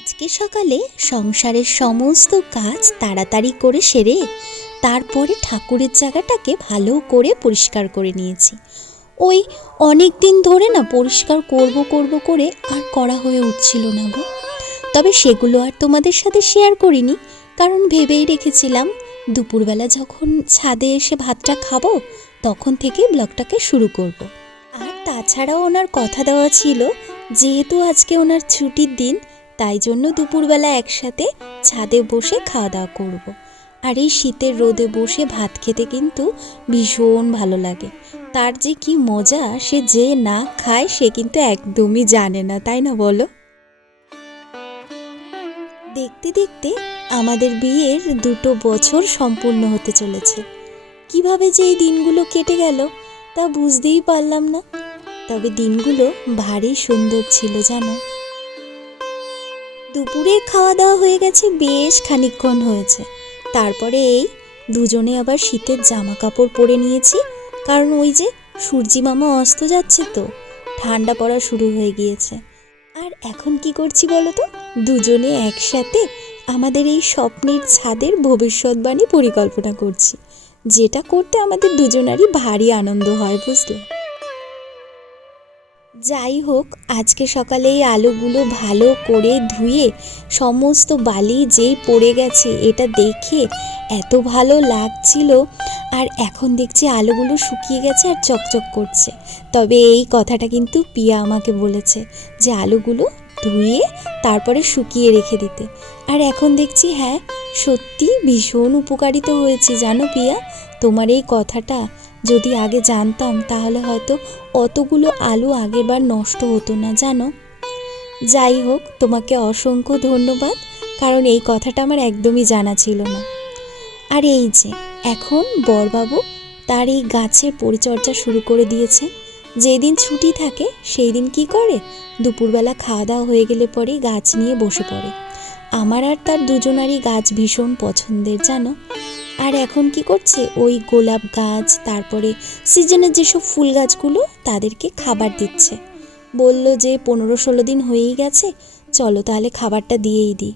আজকে সকালে সংসারের সমস্ত কাজ তাড়াতাড়ি করে সেরে তারপরে ঠাকুরের জায়গাটাকে ভালো করে পরিষ্কার করে নিয়েছি ওই অনেক দিন ধরে না পরিষ্কার করব করব করে আর করা হয়ে উঠছিল না গো তবে সেগুলো আর তোমাদের সাথে শেয়ার করিনি, কারণ ভেবেই রেখেছিলাম দুপুরবেলা যখন ছাদে এসে ভাতটা খাব তখন থেকে ব্লগটাকে শুরু করব। আর তাছাড়াও ওনার কথা দেওয়া ছিল, যেহেতু আজকে ওনার ছুটির দিন তাই জন্য দুপুরবেলা একসাথে ছাদে বসে খাওয়া দাওয়া করব। আর এই শীতের রোদে বসে ভাত খেতে কিন্তু ভীষণ ভালো লাগে। তার যে কি মজা, সে যে না খায়, সে কিন্তু একদমই জানে না, তাই না বলো? দেখতে দেখতে আমাদের বিয়ের দুটো বছর সম্পূর্ণ হতে চলেছে। কীভাবে যে এই দিনগুলো কেটে গেল, তা বুঝতেই পারলাম না। তবে দিনগুলো ভারী সুন্দর ছিল, জানো? দুপুরের খাওয়া দাওয়া হয়ে গেছে, বেশ খানিকক্ষণ হয়েছে। তারপরে এই দুজনে আবার শীতের জামা কাপড় পরে নিয়েছি, কারণ ওই যে সূর্যি মামা অস্ত যাচ্ছে তো, ঠান্ডা পড়া শুরু হয়ে গিয়েছে। আর এখন কি করছি বলো তো? দুজনে একসাথে আমাদের এই স্বপ্নের ছাদের ভবিষ্যৎবাণী পরিকল্পনা করছি, যেটা করতে আমাদের দুজনারই ভারী আনন্দ হয়, বুঝলে? যাই হোক, আজকে সকালে এই আলুগুলো ভালো করে ধুয়ে সমস্ত বালি যেই পড়ে গেছে এটা দেখে এত ভালো লাগছিল। আর এখন দেখছি আলুগুলো শুকিয়ে গেছে আর চকচক করছে। তবে এই কথাটা কিন্তু পিয়া আমাকে বলেছে যে আলুগুলো ধুয়ে তারপরে শুকিয়ে রেখে দিতে। আর এখন দেখছি হ্যাঁ সত্যি ভীষণ উপকারিত হয়েছে। জানো পিয়া, তোমার এই কথাটা যদি আগে জানতাম, তাহলে হয়তো অতগুলো আলু আগেরবার নষ্ট হতো না, জানো? যাই হোক, তোমাকে অসংখ্য ধন্যবাদ, কারণ এই কথাটা আমার একদমই জানা ছিল না। আর এই যে, এখন বরবাবু তার এই গাছের পরিচর্যা শুরু করে দিয়েছে। যেদিন ছুটি থাকে সেই দিন কি করে? দুপুরবেলা খাওয়া দাওয়া হয়ে গেলে পরেই গাছ নিয়ে বসে পড়ে। আমার আর তার দুজনারই গাছ ভীষণ পছন্দের, জানো? আর এখন কি করছে? ওই গোলাপ গাছ, তারপরে সিজনের যেসব ফুল গাছগুলো, তাদেরকে খাবার দিচ্ছে। বলল যে পনেরো ষোলো দিন হয়েই গেছে, চলো তাহলে খাবারটা দিয়েই দিই।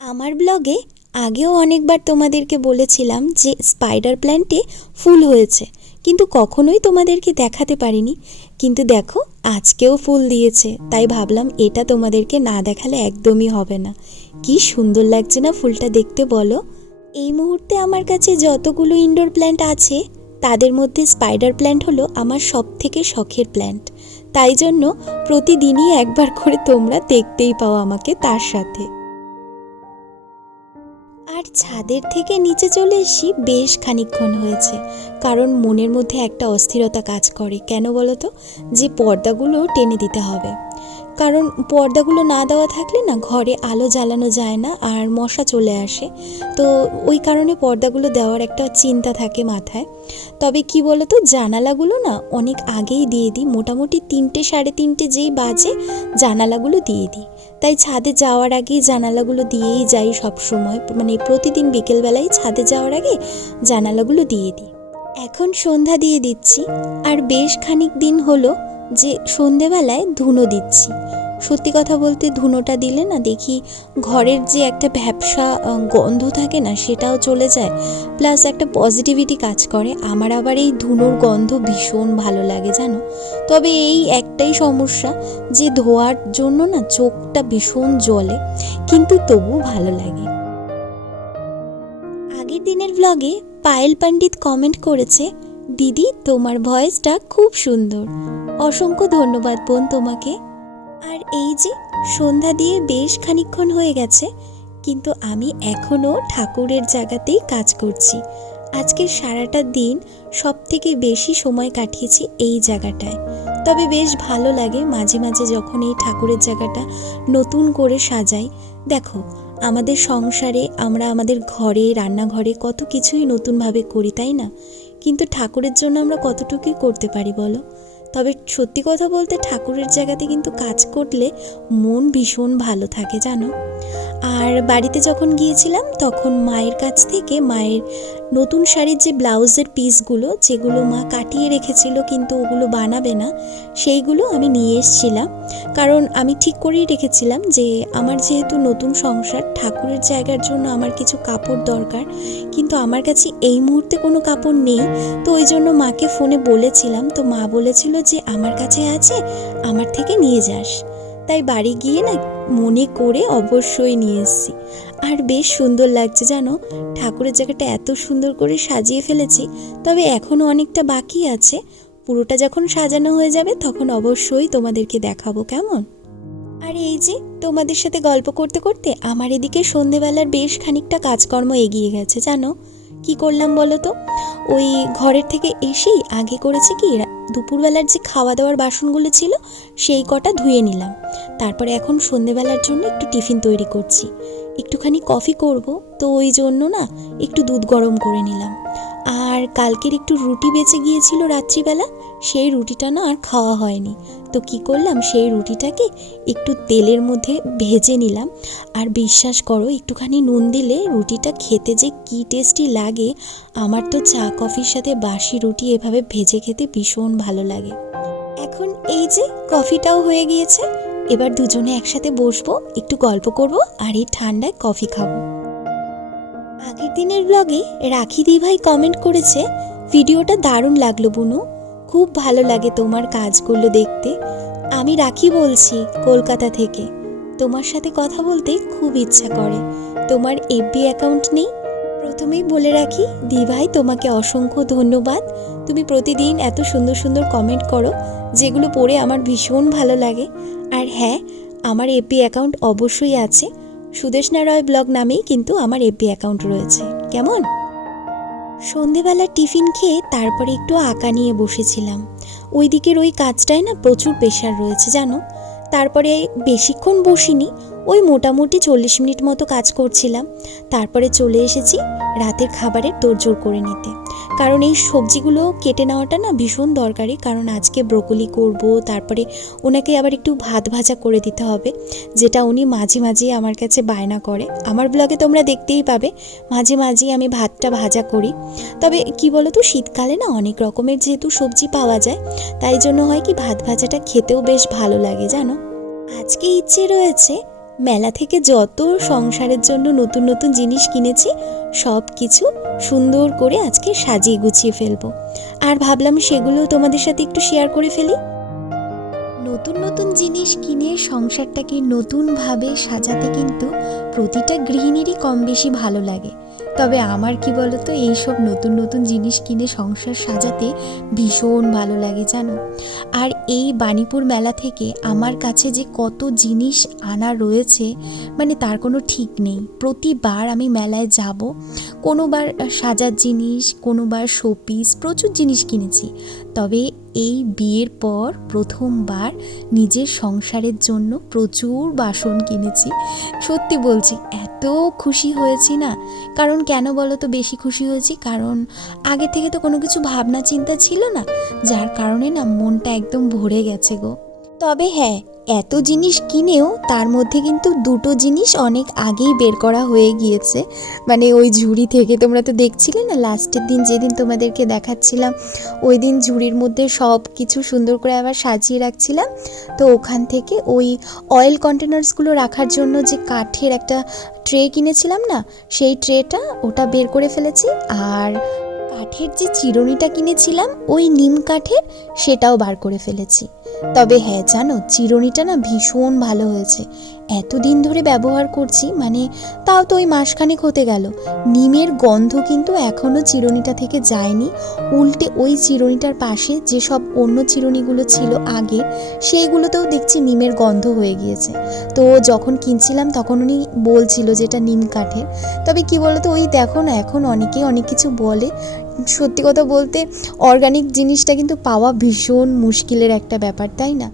আমার ব্লগে আগেও অনেকবার তোমাদেরকে বলেছিলাম যে স্পাইডার প্ল্যান্টে ফুল হয়েছে, কিন্তু কখনোই তোমাদেরকে দেখাতে পারিনি। কিন্তু দেখো, আজকেও ফুল দিয়েছে, তাই ভাবলাম এটা তোমাদেরকে না দেখালে একদমই হবে না। কি সুন্দর লাগছে না ফুলটা দেখতে বলো। এই মুহূর্তে আমার কাছে যতগুলো ইনডোর প্ল্যান্ট আছে, তাদের মধ্যে স্পাইডার প্ল্যান্ট হলো আমার সব থেকে শখের প্ল্যান্ট তাই জন্য প্রতিদিনই একবার করে তোমরা দেখতেই পাও আমাকে তার সাথে। আর ছাদের থেকে নিচে চলে এসি বেশ খানিকক্ষণ হয়েছে, কারণ মনের মধ্যে একটা অস্থিরতা কাজ করে। কেন বলো তো? যে পর্দাগুলো টেনে দিতে হবে। কারণ পর্দাগুলো না দেওয়া থাকলে না ঘরে আলো জ্বালানো যায় না আর মশা চলে আসে। তো ওই কারণে পর্দাগুলো দেওয়ার একটা চিন্তা থাকে মাথায়। তবে কি বলো তো জানালাগুলো না অনেক আগেই দিয়ে দিই। মোটামুটি তিনটে সাড়ে তিনটে যেই বাজে, জানালাগুলো দিয়ে দিই। তাই ছাদে যাওয়ার আগেই জানালাগুলো দিয়েই যাই সব সময় মানে প্রতিদিন বিকেলবেলায় ছাদে যাওয়ার আগে জানালাগুলো দিয়ে দিই। এখন সন্ধ্যা দিয়ে দিচ্ছি। আর বেশ খানিক দিন হলো যে সন্ধেবেলায় ধুনো দিচ্ছি। সত্যি কথা বলতে ধুনোটা দিলে না দেখি ঘরের যে একটা ভ্যাবসা গন্ধ থাকে না সেটাও চলে যায়। প্লাস একটা পজিটিভিটি কাজ করে। আমার আবার এই ধুনোর গন্ধ ভীষণ ভালো লাগে, জানো? তবে এই একটাই সমস্যা যে ধোয়ার জন্য না চোখটা ভীষণ জ্বলে, কিন্তু তবু ভালো লাগে। আগের দিনের ব্লগে পায়েল পণ্ডিত কমেন্ট করেছে দিদি, তোমার ভয়েসটা খুব সুন্দর। অসংখ্য ধন্যবাদ বোন তোমাকে। আর এই যে, সন্ধ্যা দিয়ে বেশ খানিকক্ষণ হয়ে গেছে, কিন্তু আমি এখনও ঠাকুরের জায়গাতেই কাজ করছি। আজকের সারাটা দিন সব থেকে বেশি সময় কাটিয়েছি এই জায়গাটায়। তবে বেশ ভালো লাগে মাঝে মাঝে যখন এই ঠাকুরের জায়গাটা নতুন করে সাজাই। দেখো, আমাদের সংসারে আমরা আমাদের ঘরে, রান্নাঘরে কত কিছুই নতুনভাবে করি, তাই না? কিন্তু ঠাকুরের জন্য আমরা কতটুকুই করতে পারি বলো? তবে সত্যি কথা বলতে ঠাকুরের জায়গাতে কিন্তু কাজ করলে মন ভীষণ ভালো থাকে, জানো? আর বাড়িতে যখন গিয়েছিলাম, তখন মায়ের কাছ থেকে মায়ের নতুন শাড়ির যে ব্লাউজের পিসগুলো, যেগুলো মা কাটিয়ে রেখেছিল, কিন্তু ওগুলো বানাবে না, সেইগুলো আমি নিয়ে এসেছিলাম। কারণ আমি ঠিক করেই রেখেছিলাম যে, আমার যেহেতু নতুন সংসার, ঠাকুরের জায়গার জন্য আমার কিছু কাপড় দরকার, কিন্তু আমার কাছে এই মুহূর্তে কোনো কাপড় নেই। তো ওই জন্য মাকে ফোনে বলেছিলাম, তো মা বলেছিল যে আমার কাছে আছে, আমার থেকে নিয়ে যাস। তাই বাড়ি গিয়ে না মনে করে অবশ্যই নিয়ে এসেছি। আর বেশ সুন্দর লাগছে জানো, ঠাকুরের জায়গাটা এত সুন্দর করে সাজিয়ে ফেলেছি, তবে এখনও অনেকটা বাকি আছে। পুরোটা যখন সাজানো হয়ে যাবে, তখন অবশ্যই তোমাদেরকে দেখাবো, কেমন? আর এই যে তোমাদের সাথে গল্প করতে করতে আমার এদিকে সন্ধেবেলার বেশ খানিকটা কাজকর্ম এগিয়ে গেছে, জানো? কি করলাম বলো তো? ওই ঘরের থেকে এসেই আগে করেছে কি দুপুরবেলার যে খাওয়া দাওয়ার বাসনগুলো ছিল, সেই কটা ধুয়ে নিলাম। তারপরে এখন সন্ধেবেলার জন্য একটু টিফিন তৈরি করছি। একটুখানি কফি করব, তো ওই জন্য না একটু দুধ গরম করে নিলাম। আর কালকের একটু রুটি বেঁচে গিয়েছিল রাত্রিবেলা সেই রুটিটা না আর খাওয়া হয়নি। তো কি করলাম, সেই রুটিটাকে একটু তেলের মধ্যে ভেজে নিলাম। আর বিশ্বাস করো, একটুখানি নুন দিলে রুটিটা খেতে যে কি টেস্টি লাগে, আমার তো চা কফির সাথে বাসি রুটি এভাবে ভেজে খেতে ভীষণ ভালো লাগে। এখন এই যে কফিটাও হয়ে গিয়েছে, এবার দুজনে একসাথে বসবো, একটু গল্প করব আর এই ঠান্ডায় কফি খাব। আগের দিনের ব্লগে রাখি দি ভাই কমেন্ট করেছে, ভিডিওটা দারুণ লাগল বুনু। খুব ভালো লাগে তোমার কাজগুলো দেখতে। আমি রাখি বলছি কলকাতা থেকে। তোমার সাথে কথা বলতে খুব ইচ্ছা করে। তোমার এফবি অ্যাকাউন্ট নেই? প্রথমেই বলে রাখি, দিভাই তোমাকে অসংখ্য ধন্যবাদ। তুমি প্রতিদিন এত সুন্দর সুন্দর কমেন্ট করো, যেগুলো পড়ে আমার ভীষণ ভালো লাগে। আর হ্যাঁ আমার এফবি অ্যাকাউন্ট অবশ্যই আছে। সুদেশনা রয় ব্লগ নামেই কিন্তু আমার এফবি অ্যাকাউন্ট রয়েছে। কেমন? সন্ধেবেলা টিফিন খেয়ে তারপরে একটু আঁকা নিয়ে বসেছিলাম। ওই দিকের ওই কাজটায় না প্রচুর প্রেশার রয়েছে, জানো? তারপরে বেশিক্ষণ বসিনি ওই মোটামুটি চল্লিশ মিনিট মতো কাজ করছিলাম। তারপরে চলে এসেছি রাতের খাবারের তোড়জোড় করে নিতে। কারণ এই সবজিগুলো কেটে নেওয়াটা না ভীষণ দরকারি। কারণ আজকে ব্রোকলি করব, তারপরে ওনাকে আবার একটু ভাত ভাজা করে দিতে হবে, যেটা উনি মাঝে মাঝে আমার কাছে বায়না করে। আমার ব্লগে তোমরা দেখতেই পাবে, মাঝে মাঝে আমি ভাতটা ভাজা করি। তবে কি বলো তো শীতকালে না অনেক রকমের যেহেতু সবজি পাওয়া যায়, তাই জন্য হয় কি ভাত ভাজাটা খেতেও বেশ ভালো লাগে, জানো? আজকে ইচ্ছে রয়েছে মেলা থেকে যত সংসারের জন্য নতুন নতুন জিনিস কিনেছি, সব কিছু সুন্দর করে আজকে সাজিয়ে গুছিয়ে ফেলব। আর ভাবলাম সেগুলো তোমাদের সাথে একটু শেয়ার করে ফেলি। নতুন নতুন জিনিস কিনে সংসারটাকে নতুনভাবে সাজাতে কিন্তু প্রতিটা গৃহিণীরই কম বেশি ভালো লাগে। তবে আমার কি বলতো, এইসব নতুন নতুন জিনিস কিনে সংসার সাজাতে ভীষণ ভালো লাগে জানো। আর এই বাণীপুর মেলা থেকে আমার কাছে যে কত জিনিস আনা রয়েছে মানে তার কোনো ঠিক নেই। প্রতিবার আমি মেলায় যাব, কোনোবার সাজার জিনিস, কোনোবার শোপিস প্রচুর জিনিস কিনেছি। তবে এই বিয়ের পর প্রথমবার নিজের সংসারের জন্য প্রচুর বাসন কিনেছি। সত্যি বলছি এত খুশি হয়েছি না। কারণ কেন বলো তো বেশি খুশি হয়েছি? কারণ আগে থেকে তো কোনো কিছু ভাবনা চিন্তা ছিল না। যার কারণে না মনটা একদম ভরে গেছে গো। তবে হ্যাঁ এত জিনিস কিনেও তার মধ্যে কিন্তু দুটো জিনিস অনেক আগেই বের করা হয়ে গিয়েছে। মানে ওই ঝুড়ি থেকে তোমরা তো দেখছিলে না, লাস্টের দিন যেদিন তোমাদেরকে দেখাচ্ছিলাম, ওই দিন ঝুড়ির মধ্যে সব কিছু সুন্দর করে আবার সাজিয়ে রাখছিলাম। তো ওখান থেকে ওই অয়েল কন্টেনার্সগুলো রাখার জন্য যে কাঠের একটা ট্রে কিনেছিলাম না, সেই ট্রেটা ওটা বের করে ফেলেছি। আর কাঠের যে চিরুনিটা কিনেছিলাম, ওই নিম কাঠের, সেটাও বার করে ফেলেছি। তবে হ্যাঁ জানো, চিরুনিটা না ভীষণ ভালো হয়েছে। এতদিন ধরে ব্যবহার করছি মানে তাও তো ওই মাসখানেক হতে গেল। নিমের গন্ধ কিন্তু এখনও চিরুনিটা থেকে যায়নি। উল্টে ওই চিরুনিটার পাশে যেসব অন্য চিরুনিগুলো ছিল আগে, সেইগুলোতেও দেখছি নিমের গন্ধ হয়ে গিয়েছে। তো যখন কিনছিলাম তখন উনি বলছিল যে এটা নিম কাঠের। তবে কি বলতো, ওই দেখো না, এখন অনেকেই অনেক কিছু বলে সত্যি কথা বলতে অর্গানিক জিনিসটা কিন্তু পাওয়া ভীষণ মুশকিলের একটা ব্যাপার তাই না?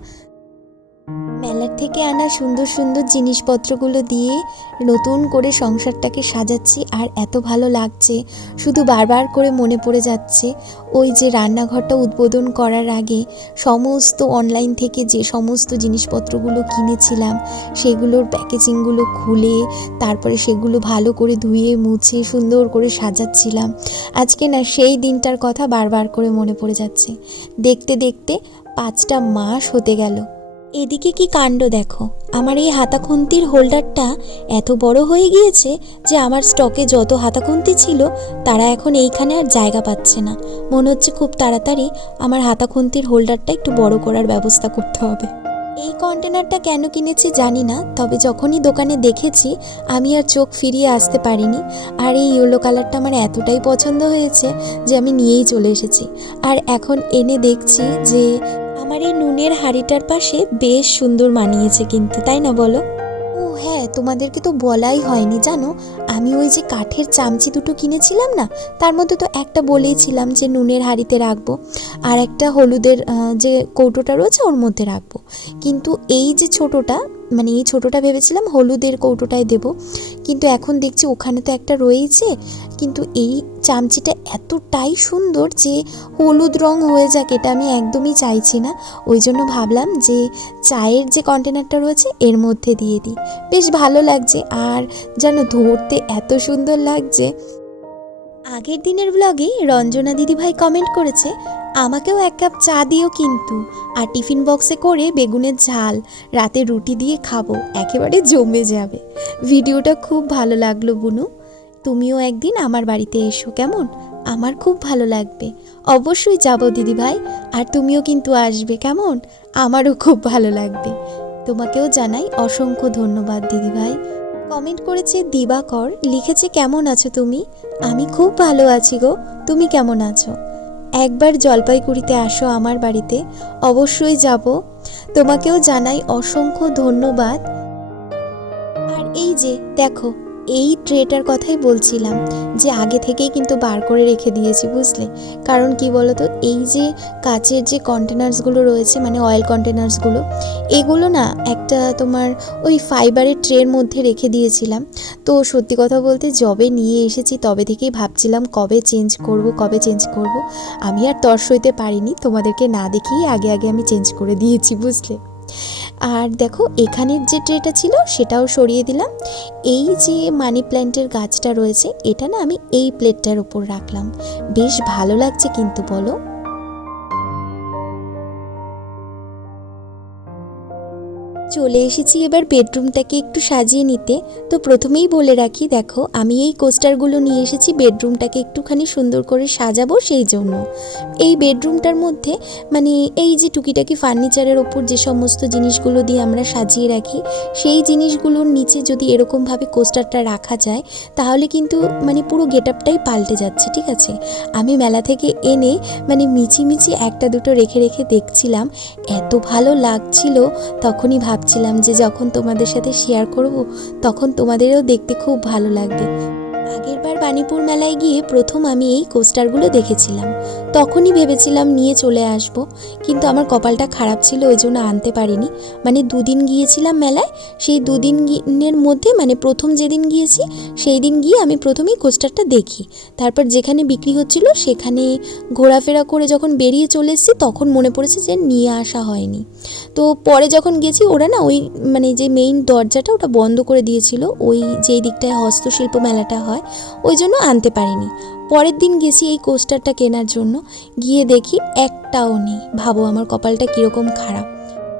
মেলার থেকে আনা সুন্দর সুন্দর জিনিসপত্রগুলো দিয়ে নতুন করে সংসারটাকে সাজাচ্ছি আর এত ভালো লাগছে। শুধু বারবার করে মনে পড়ে যাচ্ছে ওই যে রান্নাঘরটা উদ্বোধন করার আগে সমস্ত অনলাইন থেকে যে সমস্ত জিনিসপত্রগুলো কিনেছিলাম, সেগুলোর প্যাকেজিংগুলো খুলে তারপরে সেগুলো ভালো করে ধুয়ে, মুছে, সুন্দর করে সাজাচ্ছিলাম। আজকে না সেই দিনটার কথা বারবার করে মনে পড়ে যাচ্ছে। দেখতে দেখতে পাঁচটা মাস হতে গেল। এদিকে কি কাণ্ড দেখো? আমার এই হাতাখন্তির হোল্ডারটা এত বড় হয়ে গিয়েছে যে আমার স্টকে যত হাতাখন্তি ছিল, তারা এখন এইখানে আর জায়গা পাচ্ছে না। মনে হচ্ছে খুব তাড়াতাড়ি আমার হাতাখন্তির হোল্ডারটা একটু বড় করার ব্যবস্থা করতে হবে। এই কন্টেনারটা কেন কিনেছি জানি না, তবে যখনই দোকানে দেখেছি, আমি আর চোখ ফিরিয়ে আসতে পারিনি। আর এই ইয়েলো কালারটা আমার এতটাই পছন্দ হয়েছে যে আমি নিয়েই চলে এসেছি। আর এখন এনে দেখছি যে আমার এই নুনের হাঁড়িটার পাশে বেশ সুন্দর মানিয়েছে কিন্তু, তাই না বলো? ও হ্যাঁ তোমাদেরকে তো বলাই হয়নি, জানো? আমি ওই যে কাঠের চামচি দুটো কিনেছিলাম না, তার মধ্যে তো একটা বলেইছিলাম যে নুনের হাঁড়িতে রাখব, আর একটা হলুদের যে কৌটোটা রয়েছে ওর মধ্যে রাখব। কিন্তু এই যে ছোটোটা মানে এই ছোটোটা ভেবেছিলাম হলুদের কৌটোটায় দেব। কিন্তু এখন দেখছি ওখানে তো একটা রয়েছে কিন্তু এই চামচিটা এতটাই সুন্দর যে হলুদ রং হয়ে যাক এটা আমি একদমই চাইছি না। ওই জন্য ভাবলাম যে চায়ের যে কন্টেনারটা রয়েছে এর মধ্যে দিয়ে দিই। বেশ ভালো লাগছে আর যেন ধরতে এত সুন্দর লাগছে। আগের দিনের ব্লগে রঞ্জনা দিদিভাই কমেন্ট করেছে আমাকেও এক কাপ চা দিও কিন্তু। আর টিফিন বক্সে করে বেগুনের ঝাল, রাতে রুটি দিয়ে খাব, একেবারে জমে যাবে। ভিডিওটা খুব ভালো লাগল বুনু। তুমিও একদিন আমার বাড়িতে এসো, কেমন? আমার খুব ভালো লাগবে। অবশ্যই যাব, দিদিভাই। আর তুমিও কিন্তু আসবে, কেমন? আমারও খুব ভালো লাগবে। তোমাকেও জানাই অসংখ্য ধন্যবাদ, দিদিভাই। কমেন্ট করেছে দিবাকর, লিখেছে কেমন আছো তুমি? আমি খুব ভালো আছি গো। তুমি কেমন আছো? একবার জলপাইগুড়িতে আসো আমার বাড়িতে, অবশ্যই যাব। তোমাকেও জানাই অসংখ্য ধন্যবাদ। আর এই যে, দেখো এই ট্রেটার কথাই বলছিলাম যে আগে থেকেই কিন্তু বার করে রেখে দিয়েছি, বুঝলে? কারণ কি বলতো, এই যে কাচের যে কন্টেনার্সগুলো রয়েছে মানে অয়েল কন্টেনার্সগুলো এগুলো না একটা তোমার ওই ফাইবারের ট্রের মধ্যে রেখে দিয়েছিলাম। তো সত্যি কথা বলতে যবে নিয়ে এসেছি, তবে থেকেই ভাবছিলাম কবে চেঞ্জ করব, কবে চেঞ্জ করব। আমি আর তর সইতে পারিনি, তোমাদেরকে না দেখেই আগে আগে আমি চেঞ্জ করে দিয়েছি, বুঝলে? আর দেখো, এখানের যে ট্রেটা ছিল সেটাও সরিয়ে দিলাম। এই যে মানি প্ল্যান্টের গাছটা রয়েছে, এটা না আমি এই প্লেটটার উপর রাখলাম। বেশ ভালো লাগছে কিন্তু বলো। চলে এসেছি এবার বেডরুমটাকে একটু সাজিয়ে নিতে। তো প্রথমেই বলে রাখি, দেখো, আমি এই কোস্টারগুলো নিয়ে এসেছি, বেডরুমটাকে একটুখানি সুন্দর করে সাজাবো সেই জন্য। এই বেডরুমটার মধ্যে মানে এই যে টুকিটাকি ফার্নিচারের ওপর যে সমস্ত জিনিসগুলো দিয়ে আমরা সাজিয়ে রাখি, সেই জিনিসগুলোর নিচে যদি এরকমভাবে কোস্টারটা রাখা যায়, তাহলে কিন্তু মানে পুরো গেট আপটাই পাল্টে যাচ্ছে, ঠিক আছে? আমি মেলা থেকে এনে মানে মিছিমিছি একটা দুটো রেখে রেখে দেখছিলাম, এত ভালো লাগছিল, তখনই ভাবছিলাম যে যখন তোমাদের সাথে শেয়ার করব তখন তোমাদেরও দেখতে খুব ভালো লাগবে। আগেরবার বাণীপুর মেলায় গিয়ে প্রথম আমি এই কোস্টারগুলো দেখেছিলাম। তখনই ভেবেছিলাম নিয়ে চলে আসব, কিন্তু আমার কপালটা খারাপ ছিল, ওই জন্য আনতে পারিনি। মানে দুদিন গিয়েছিলাম মেলায়, সেই দুদিন গিনের মধ্যে মানে প্রথম যেদিন গিয়েছি, সেই দিন গিয়ে আমি প্রথমেই কোস্টারটা দেখি। তারপর যেখানে বিক্রি হচ্ছিল, সেখানে ঘোরাফেরা করে যখন বেরিয়ে চলে এসেছি, তখন মনে পড়েছে যে নিয়ে আসা হয়নি। তো পরে যখন গেছি, ওরা না ওই মানে যে মেইন দরজাটা, ওটা বন্ধ করে দিয়েছিল। ওই যেই দিকটায় হস্তশিল্প মেলাটা হয় ওই জন্য আনতে পারিনি। পরের দিন গেছি এই কোস্টারটা কেনার জন্য। গিয়ে দেখি একটাও নেই। ভাবো আমার কপালটা কীরকম খারাপ।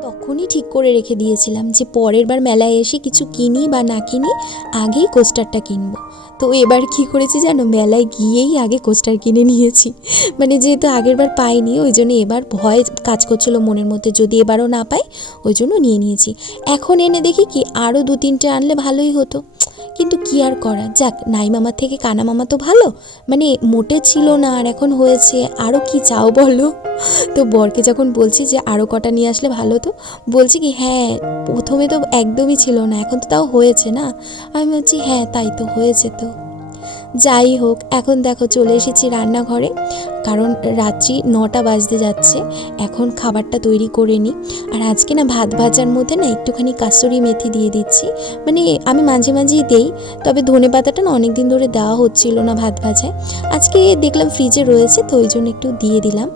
তখনই ঠিক করে রেখে দিয়েছিলাম যে পরের বার মেলায় এসে কিছু কিনি বা না কিনি আগেই কোস্টারটা কিনবো। তো এবার কি করেছি জানো? মেলায় গিয়েই আগে কোস্টার কিনে নিয়েছি। মানে যেহেতু আগের বার পাইনি, ওই জন্য এবার ভয় কাজ করছিল মনের মধ্যে। যদি এবারও না পাই, ওই জন্য নিয়ে নিয়েছি। এখন এনে দেখি কি আরও দু তিনটে আনলে ভালোই হতো। কিন্তু কি আর করা? যাক, নাই মামার থেকে কানা মামা তো ভালো। মানে মোটে ছিল না আর এখন হয়েছে। আরও কি চাও বলো? তো বরকে যখন বলছি যে আরও কটা নিয়ে আসলে ভালো তো, বলছি কি হ্যাঁ প্রথমে তো একদমই ছিল না, এখন তো তাও হয়েছে না? আমি বলছি হ্যাঁ তাই তো, হয়েছে তো। যাই হোক, এখন দেখো চলে এসেছি রান্নাঘরে। কারণ রাত্রি নটা বাজতে যাচ্ছে, এখন খাবারটা তৈরি করে নিই। আর আজকে না ভাত ভাজার মধ্যে না একটুখানি কাসুরি মেথি দিয়ে দিচ্ছি। মানে আমি মাঝে মাঝেই দেই, তবে ধনে পাতাটা না অনেক দিন ধরে দেওয়া হচ্ছিল না ভাত ভাজায়। আজকে দেখলাম ফ্রিজে রয়েছে, তো ওই জন্য একটু দিয়ে দিলাম।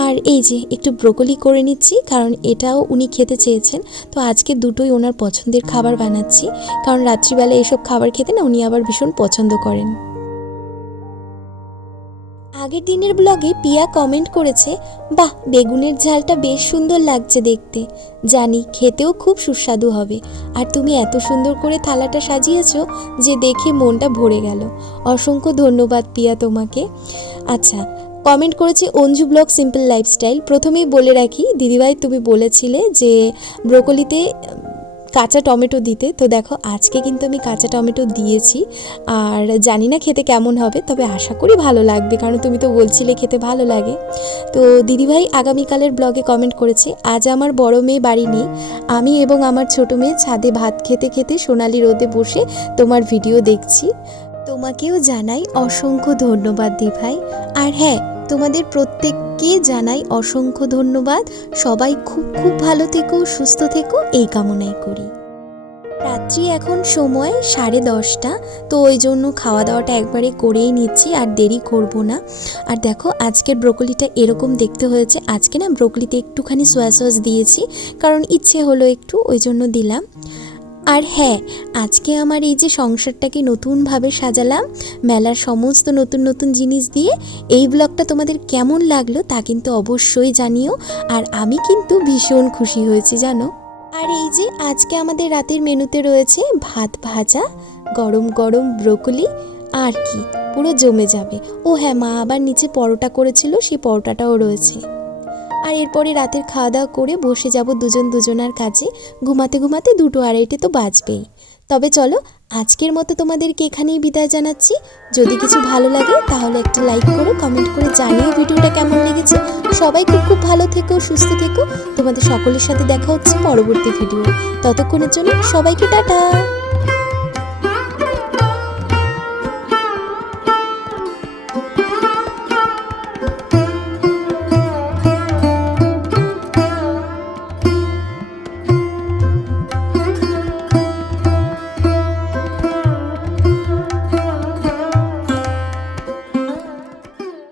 আর এই যে একটু ব্রোকলি করে নিচ্ছি, কারণ এটাও উনি খেতে চেয়েছেন। তো আজকে দুটোই ওনার পছন্দের খাবার বানাচ্ছি, কারণ রাত্রিবেলা এসব খাবার খেতে না উনি আবার ভীষণ পছন্দ করেন। আগের দিনের ব্লগে পিয়া কমেন্ট করেছে, বাহ, বেগুনের ঝালটা বেশ সুন্দর লাগছে দেখতে। জানি খেতেও খুব সুস্বাদু হবে। আর তুমি এত সুন্দর করে থালাটা সাজিয়েছো যে দেখে মনটা ভরে গেল। অসংখ্য ধন্যবাদ পিয়া তোমাকে। আচ্ছা কমেন্ট করেছে অঞ্জু ব্লগ সিম্পল লাইফস্টাইল প্রথমেই বলে রাখি, দিদিভাই, তুমি বলেছিলে যে ব্রোকলিতে কাঁচা টমেটো দিতে। তো দেখো, আজকে কিন্তু আমি কাঁচা টমেটো দিয়েছি। আর জানি না খেতে কেমন হবে, তবে আশা করি ভালো লাগবে, কারণ তুমি তো বলছিলে খেতে ভালো লাগে। তো দিদিভাই আগামীকালের ব্লগে কমেন্ট করেছে, আজ আমার বড় মেয়ে বাড়ি নেই। আমি এবং আমার ছোট মেয়ে ছাদে ভাত খেতে খেতে সোনালি রোদে বসে তোমার ভিডিও দেখছি। তোমাকেও জানাই অসংখ্য ধন্যবাদ দিভাই। আর হ্যাঁ তোমাদের প্রত্যেককে জানাই অসংখ্য ধন্যবাদ। সবাই খুব খুব ভালো থেকো, সুস্থ থেকো, এই কামনাই করি। রাত্রি এখন সময় সাড়ে দশটা, তো ওই জন্য খাওয়া দাওয়াটা একবারে করেই নিচ্ছি, আর দেরি করব না। আর দেখো, আজকের ব্রোকলিটা এরকম দেখতে হয়েছে। আজকে না ব্রোকলিতে একটুখানি সোয়া সস দিয়েছি, কারণ ইচ্ছে হলো একটু, ওই জন্য দিলাম। আর হ্যাঁ আজকে আমার এই যে সংসারটাকে নতুনভাবে সাজালাম, মেলার সমস্ত নতুন নতুন জিনিস দিয়ে, এই ব্লগটা তোমাদের কেমন লাগল তা কিন্তু অবশ্যই জানিও, আর আমি কিন্তু ভীষণ খুশি হয়েছি, জানো। আর এই যে আজকে আমাদের রাতের মেনুতে রয়েছে ভাত ভাজা, গরম গরম ব্রোকলি, আর কি, পুরো জমে যাবে। ও হ্যাঁ মা আবার নিচে পরোটা করেছিল, সেই পরোটাটাও রয়েছে। আর এরপরে রাতের খাওয়া দাওয়া করে বসে যাব দুজন দুজনার কাজে ঘুমাতে ঘুমাতে দুটো আড়াইটে তো বাজবেই। তবে চলো, আজকের মতো তোমাদেরকে এখানেই বিদায় জানাচ্ছি। যদি কিছু ভালো লাগে, তাহলে একটা লাইক করো, কমেন্ট করে জানিয়ে ভিডিওটা কেমন লেগেছে। সবাই খুব খুব ভালো থেকো, সুস্থ থেকো। তোমাদের সকলের সাথে দেখা হচ্ছে পরবর্তী ভিডিও ততক্ষণের জন্য সবাইকে টাটা!